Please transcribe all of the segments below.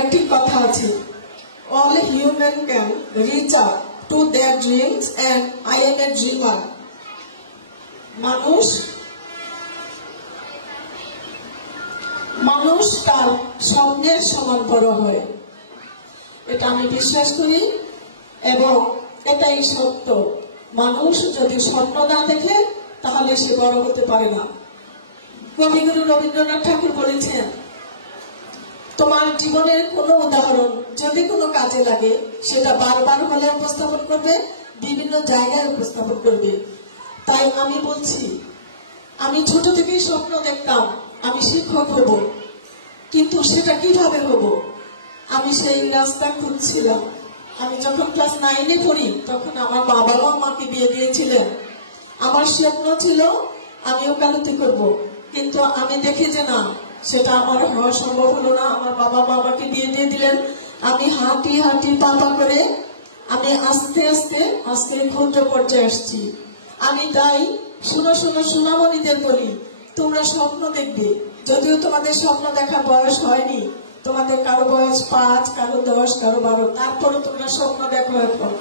একটি কথা আছে, all human can reach out to their dreams and I am a dreamer. মানুষ তার স্বপ্নের সমান বড় হয়, এটা আমি বিশ্বাস করি এবং এটাই সত্য। মানুষ যদি স্বপ্ন না দেখে তাহলে সে বড় হতে পারে না। কবিগুরু রবীন্দ্রনাথ ঠাকুর বলেছেন, তোমার জীবনের কোনো উদাহরণ যদি কোনো কাজে লাগে সেটা বারবার হলে উপস্থাপন করবে, বিভিন্ন জায়গায় উপস্থাপন করবে। তাই আমি বলছি, আমি ছোট থেকেই স্বপ্ন দেখতাম আমি শিক্ষক হব, কিন্তু সেটা কিভাবে হব আমি সেই রাস্তা খুঁজছিলাম। আমি যখন ক্লাস 9-এ পড়ি তখন আমার বাবাও আমাকে বিয়ে দিয়েছিলেন। আমার স্বপ্ন ছিল আমি ওকালতি করব, কিন্তু আমি দেখি যে না, সেটা আমার হওয়া সম্ভব হলো না। আমার বাবা মা আমাকে বিয়ে দিয়ে দিলেন। আমি হাঁটি হাঁটি পাপা করে আমি আস্তে আস্তে আস্তে ক্ষুদ্র পর্যায়ে আসছি। আমি তাই সোনামণিদের বলি, তোমরা স্বপ্ন দেখবে, যদিও তোমাদের স্বপ্ন দেখার বয়স হয়নি, তোমাদের কারো বয়স 5, কারো 10, কারো 12, তারপরে তোমরা স্বপ্ন দেখো। এখন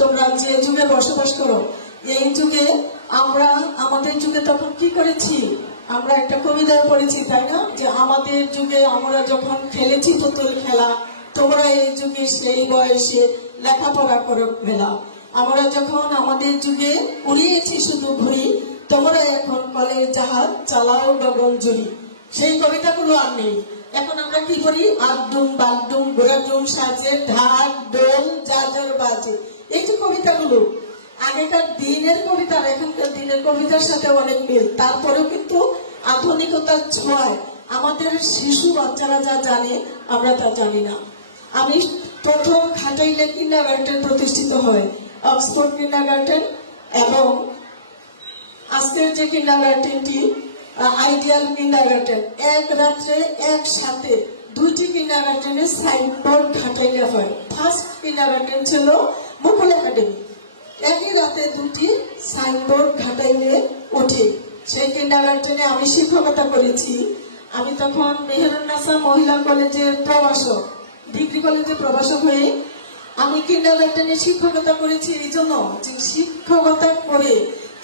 তোমরা যে যুগে বসবাস করো, এই যুগে আমাদের যুগে তখন কি করেছি, আমরা একটা কবিতায় পড়েছি তাই না, যে আমাদের যুগে আমরা যখন খেলেছি পুতুল খেলা, তোমরা এই যুগে সেই বয়সে লেখাপড়া করো মেলা। আমরা যখন আমাদের যুগে উড়িয়েছি শুধু ঘুরি, তোমরা এখন কলের জাহাজ চালাও গগন জুড়ি। সেই কবিতাগুলো আর নেই। এখন আমরা কি করি, আড্ডুম বাড্ডুম গোড়াডুম সাজে ঢাক ডোল জাজর বাজে, এই যে কবিতাগুলো আগেকার দিনের কবিতা আর এখনকার দিনের কবিতার সাথে অনেক মিল। তারপরেও কিন্তু আধুনিকতার ছোঁয়ায় আমাদের শিশু বাচ্চারা যা জানে আমরা তা জানি না। আমি প্রথম ঘাটাইলে কিন্ডারগার্টেন প্রতিষ্ঠিত হয়, অক্সফোর্ড কিন্ডারগার্টেন এবং আজকের যে কিন্ডারগার্টেনটি আইডিয়াল কিন্ডারগার্টেন, এক রাত্রে একসাথে 2টি কিন্ডারগার্টেনের সাইনবোর্ড ঘাটাইলে হয়। ফার্স্ট কিন্ডারগার্টেন ছিল মুকুল একাডেমি, একই রাতে 2টি সাইনবোর্ড ঘাটাইলে ওঠে। সেই কিন্ডারগার্টেনে আমি শিক্ষকতা করেছি। আমি তখন মেহেরুন্নেসা মহিলা কলেজের প্রভাষক, ডিগ্রি কলেজের প্রভাষক হয়ে আমি কিন্ডারগার্টেনে শিক্ষকতা করেছি। এই জন্য যে শিক্ষকতা করে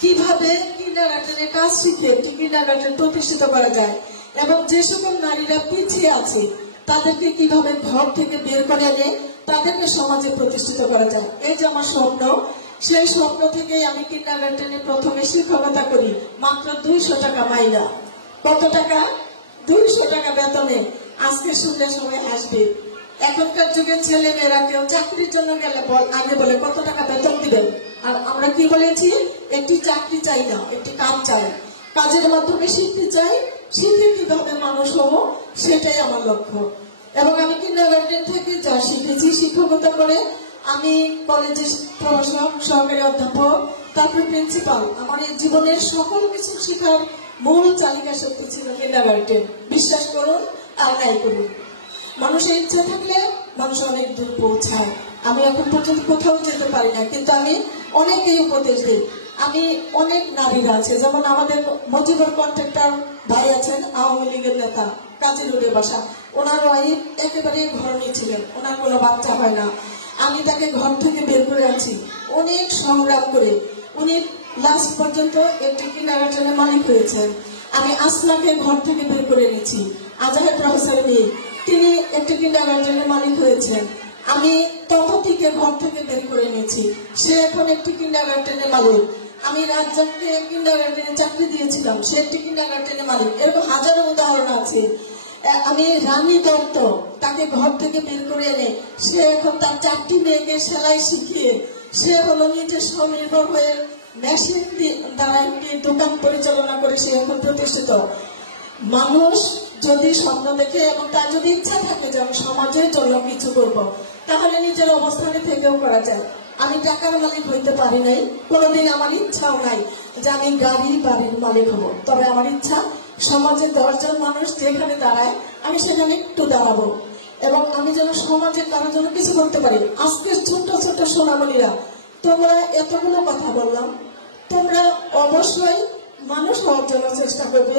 কিভাবে কিন্ডারগার্টেনের কাজ শিখে একটি কিন্ডারগার্টেন প্রতিষ্ঠিত করা যায় এবং যে সকল নারীরা পিছিয়ে আছে তাদেরকে কিভাবে ঘর থেকে বের করে এনে তাদেরকে সমাজে প্রতিষ্ঠিত করা যায়, এই যে আমার স্বপ্ন। সেই স্বপ্ন থেকেই আমি কিন্ডারগার্টেনে প্রথমে শিক্ষকতা করি, মাত্র 200 টাকা মাইনা। কত টাকা? 200 টাকা বেতনে। আজকে শুনলে সবাই হাসবে। এখনকার যুগের ছেলে মেয়েরা কেউ চাকরির জন্য গেলে আগে বলে কত টাকা বেতন দিবেন, আর আমরা কি বলেছি, একটি চাকরি চাই না, একটি কাজ চাই, কাজের মাধ্যমে শিখতে চাই, শিখে কিভাবে মানুষ হবো সেটাই আমার লক্ষ্য। এবং আমি কিন্ডারগার্টেন থেকে যা শিখেছি শিক্ষকতা করে আমি কলেজের প্রভাষক, সহকারী অধ্যাপক, তারপরে প্রিন্সিপাল। আমার এই জীবনের সকল কিছু শেখার মূল চালিকা শক্তি ছিল কিন্ডারগার্টেন। বিশ্বাস করুন আর নাই করুন, মানুষের ইচ্ছা থাকলে মানুষ অনেক দূর পৌঁছায়। আমি এখন পর্যন্ত কোথাও যেতে পারি না, কিন্তু আমি অনেকেই উপদেশ দিই। আমি অনেক নারীরা আছে, যেমন আমাদের মজিবর কন্ট্রাক্টর ভাই আছেন, আওয়ামী লীগের নেতা, কাজী রোডের বাসা। ওনার ওয়াইফ একেবারে ঘরণী ছিলেন, ওনার কোনো বাচ্চা হয় না। আমি তাকে ঘর থেকে বের করে আনছি, অনেক সংগ্রাম করে উনি লাস্ট পর্যন্ত একটি কিন্ডারগার্টেনের মালিক হয়েছেন। আমি আসলাকে ঘর থেকে বের করে এনেছি, আজাহের প্রফেসর মেয়ে, তিনি একটি কিন্ডারগার্টেনের মালিক হয়েছেন। আমি তপতিকে ঘর থেকে বের করে নিয়েছি, সে এখন একটি কিন্ডারগার্টেনের মালিক। আমি রাজ্জাককে কিন্ডারগার্টেনে চাকরি দিয়েছিলাম, সে একটি কিন্ডারগার্টেনের মালিক। এরকম হাজারো উদাহরণ আছে। আমি রানী দত্ত, তাকে ঘর থেকে বের করে এনে সে এখন তার 4টি মেয়েকে সেলাই শিখিয়ে সে হলো নিজে স্বনির্ভর হয়ে মেশিন দ্বারা একটি দোকান পরিচালনা করে সে এখন প্রতিষ্ঠিত। মানুষ যদি স্বপ্ন দেখে এবং তার যদি ইচ্ছা থাকে যে আমি সমাজের জন্য কিছু করব, তাহলে নিজের অবস্থানে থেকেও করা যায়। আমি টাকার মালিক হইতে পারি নাই, কোনোদিন আমার ইচ্ছাও নাই যে আমি গাড়ি বাড়ির মালিক হব। তবে আমার ইচ্ছা সমাজে 10 জন মানুষ যেখানে দাঁড়ায় আমি সেখানে একটু দাঁড়াবো এবং আমি যেন সমাজের কারোর জন্য কিছু করতে পারি। আজকের ছোট ছোট সোনামণিরা, তোমরা এতগুলো কথা বললাম, তোমরা অবশ্যই মানুষ হওয়ার জন্য চেষ্টা করবে।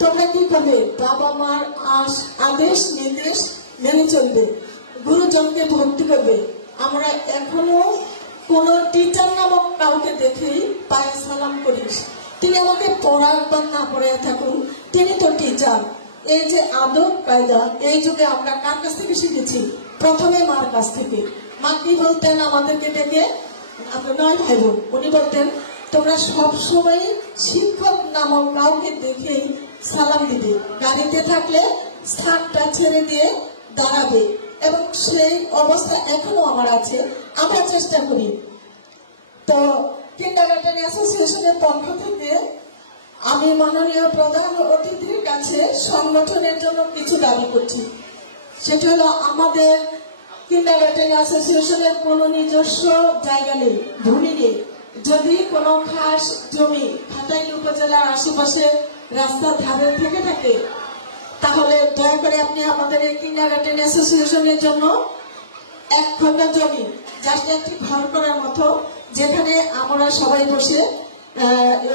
তোমরা কি করবে? বাবা মার আদেশ নির্দেশ মেনে চলবে। গুরুজনকে ভর্তি করবে। আমরা এখনো কোন টিচার নামক কাউকে দেখেই পায়ে সালাম করিস। তিনি আমাকে পড়াক বা না পড়ে থাকুন, তিনি তো টিচার। এই যে আদব কায়দা এই যুগে আমরা কার কাছ থেকে শিখেছি? প্রথমে মার কাছ থেকে। মা কি বলতেন আমাদেরকে ডেকে? আমরা 9 ভাই বোন, উনি বলতেন তোমরা সবসময় শিক্ষক নামক কাউকে দেখেই সালাম দিবে, গাড়িতে থাকলে স্থানটা ছেড়ে দিয়ে দাঁড়াবে। এবং সেই অবস্থা এখনো আমার আছে, আমরা চেষ্টা করি। তো কিন্ডারগার্টেন অ্যাসোসিয়েশনের পক্ষ থেকে আমি মাননীয় প্রধান অতিথির কাছে সংগঠনের জন্য কিছু দাবি করছি। সেটা হলো আমাদের কিন্ডারগার্টেন অ্যাসোসিয়েশনের কোনো নিজস্ব জায়গা নেই, ভূমি নেই। যদি কোনো খাস জমি ঘাটাইল উপজেলার আশেপাশে রাস্তার ধারে থেকে থাকে তাহলে দয়া করে আপনি আমাদের এই কিন্ডারগার্টেন অ্যাসোসিয়েশনের জন্য 1 খণ্ড জমি, জাস্ট একটি ঘর করার মতো, যেখানে আমরা সবাই বসে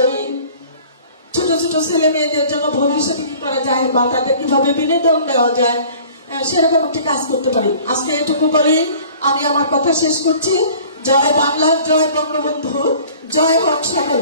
এই ছোট ছোট ছেলে মেয়েদের জন্য ভবিষ্যৎ কি করা যায় বা তাদের কিভাবে বিনোদন দেওয়া যায় সেরকম একটি কাজ করতে পারি। আজকে এটুকু বলি আমি আমার কথা শেষ করছি। জয় বাংলা, জয় বঙ্গবন্ধু, জয় হোক সকল।